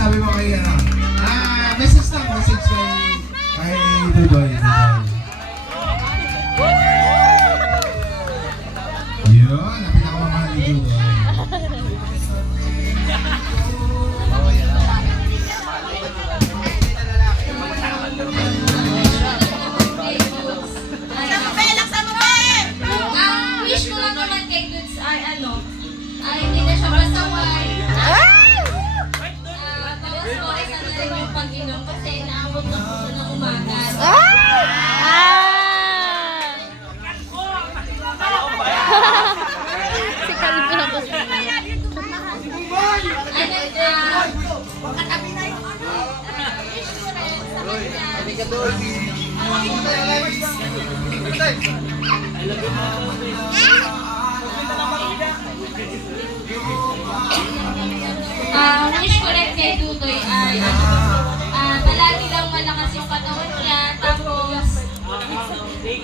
masasabi mo kay ano? Message lang, message kay Dudoy. Yun, ang pinakamamahal ni Dudoy. Wish ko lang naman kay Dudes ay ano, ay hindi na siya masaway. Tapos ko ay sana rin yung pag-inom kasi naabot na po siya ng umaga. Si Calvin na ba siya? Wish ko rin sa kanya. Wish ko rin kay Dudoy ay palagi lang malakas yung katawan niya. Tapos,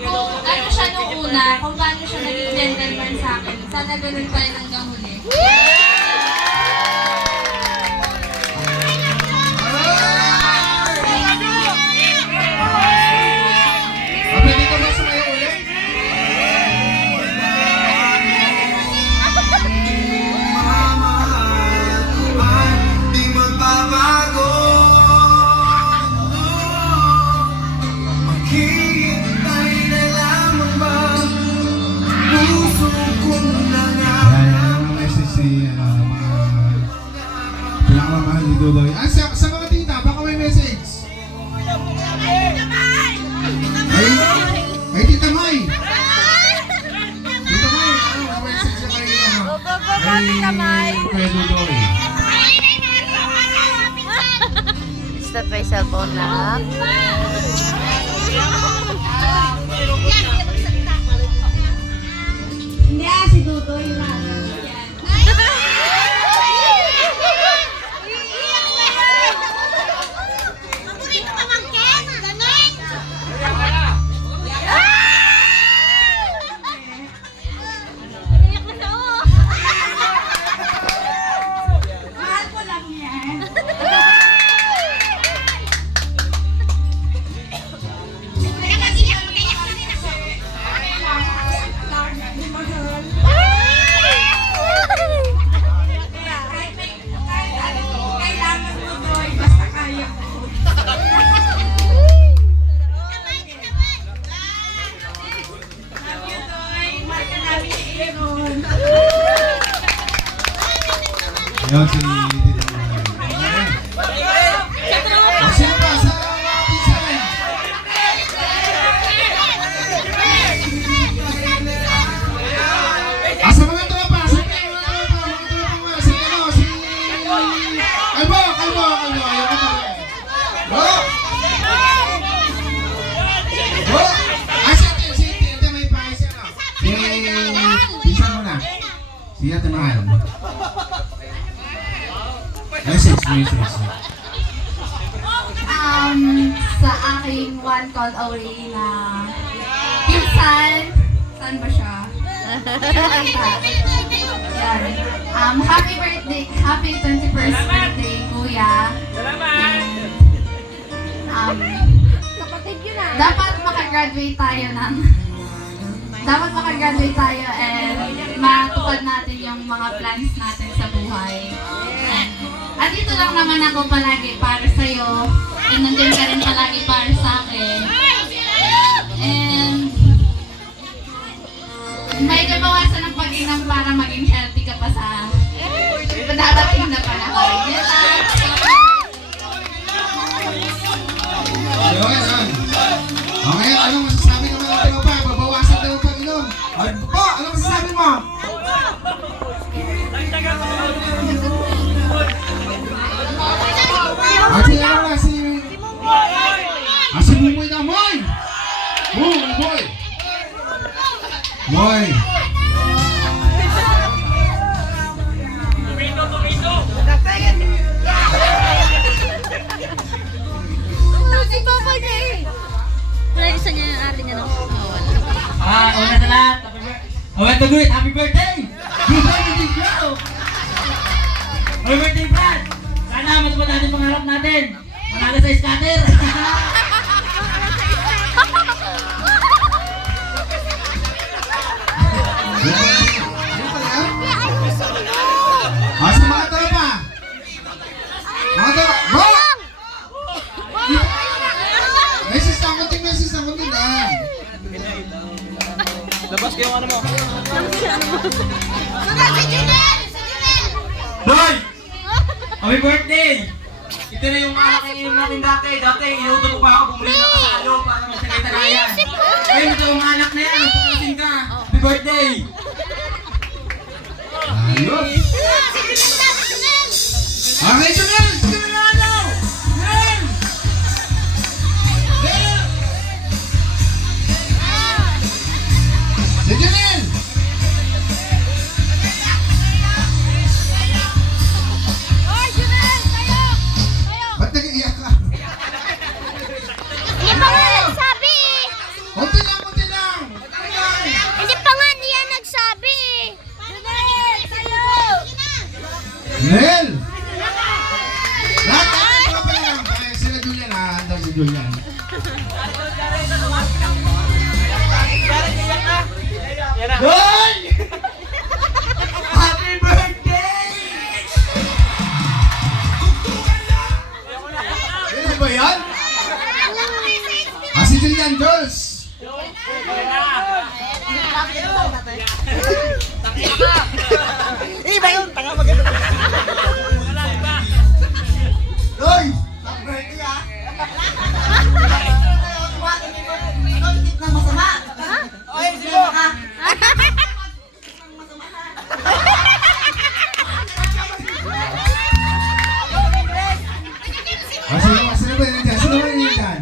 kung ano siya nung una, kung paano siya naging gentleman sa akin. Sana ganun pa rin hanggang huli. Pwede ka ba sumayo ulit? Di magbabago. Maghihintay na lamang ba? Puso kong Ayan, ang message si mga pinakamamahal ni Dudoy. Sa mga tita, baka may message. Ay, Tita May! Tita May, ano, message siya kay Kuya Dudoy. Is that my cellphone na? Hindi, si Dudoy na. Mahal ko lang yan. Kailangan mo doy, basta kaya ko. Love you, Doy. Mahal ka namin ni Aaron. Ayan, si Tita May. O, sino pa sa mga pinsan? Sa mga tropa, sa mga tropa mo, si ano, si... Kalbo, ayaw ka pa rin. Si Ate may pahis ano. Pinsan mo na. Si Ate Mahal. Message. Sa aking one call away na pinsan, saan ba siya? Yan. Happy birthday, happy 21st birthday, Kuya. Kapatid yun ah. Dapat makagraduate tayo and matupad natin yung mga plans natin sa buhay. At dito lang naman ako palagi para sa'yo. And nandun ka rin palagi para sa akin. And may kabawasan ng pag-inom para maging healthy ka pa sa darating na panahon. Yan lang. Ayun. Okay, anong masasabi ng mga tropa? Babawasan daw ang pag-inom. Ay, po, anong masasabi mo? At si ano na, si Mumoy na, Moy! Moy! Si Papa niya eh. Wala gusto niya yung ate niya no? Una sa lahat, happy birthday! Good morning, bro! Happy birthday, Brad! Sana matupad natin pangarap natin. Manalo sa scatter. Sa mga tropa. Mga tropa. Bo! Message na kunting ah. Labas kayo ano mo. Boy! Happy birthday! Ito na yung anak natin dati. Dati, inuto ko pa ako bumili ng kasalo para magsakay talayan. Ngayon, ito yung anak na yan. Pagkasin ka. Happy birthday! Ayos. Okay, Junel! Sige na ano! Junel! Si Junel! Ba't nag-iiyak ka? Hindi pa nga nagsabi. Kunti lang! Hindi pa nga niya nagsabi. Junel! Lahat ng mga lang. Ay, sila Julian ha. Handa si Julian. Boy! Happy birthday! Ano ba yan? Si Julian Jules! Iba yun, tanga maganda. Hoy! Ay, sino? Sino ba yun dyan? Sino ba yun dyan?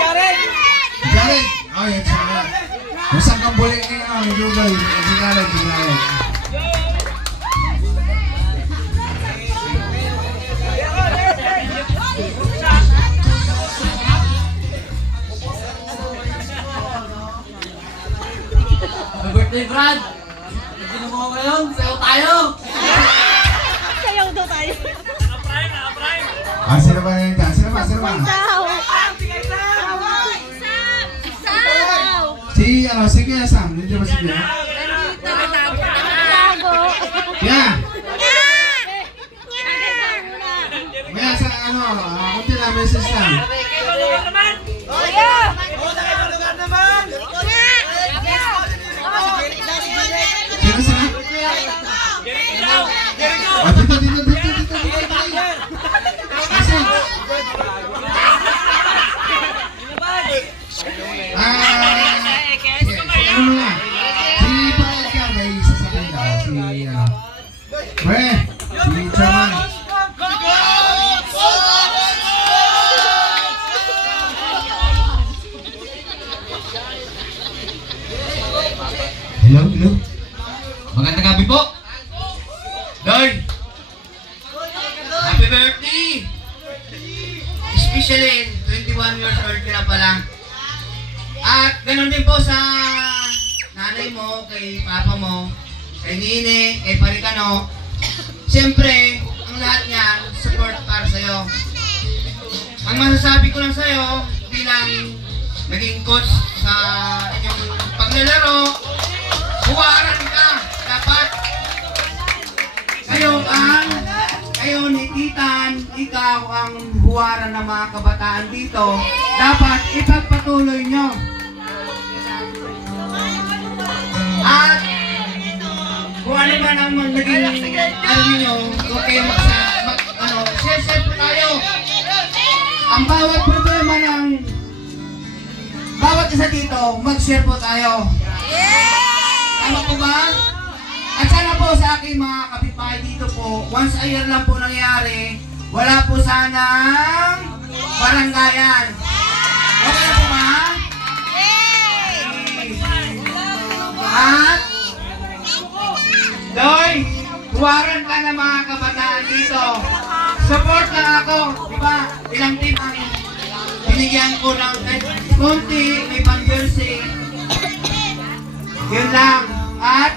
Jared! Jared! Oh, yan siya na. Kung saan kang buli ngayon, yung Jugay. Si Jared. Happy birthday, Brad! Sino mo ngayon? Sayo tayo! Sayaw daw tayo. Sino ba yun dyan? Sino ba? Saw. Si Kuya Sam. Nandiyan ba si Kuya? Tago. Kuya! Kuya, sa kunti lang message lang. Sino? Dito. Message. Ano na? Si Paul ka, may sasabihin daw. Si Chairman. Hello? Magandang gabi po! Doy! Happy birthday! Especially, 21 years old ka na pala. At ganun din po sa nanay mo, kay papa mo, kay Nine, kay Parikano. Siyempre, ang lahat niyan, support para sa'yo. Ang masasabi ko lang sa'yo, bilang naging coach sa inyong paglalaro, huwaran ka. Dapat kayo ni Titan, ikaw ang huwaran ng mga kabataan dito. Dapat ipagpatuloy nyo. At kung ano man ang naging nyo, kung kayo share po tayo. Ang bawat problema ng bawat isa dito, mag-share po tayo. Tama po ba? At sana po sa aking mga kapitbahay dito po, once a year lang po nangyari, wala po sanang baranggayan. Okay na po ba? At Doy, huwaran ka ng mga kabataan dito. Support lang ako. Diba? Ilang team ang binigyan ko ng konti, may pang-jersey. Yun lang. At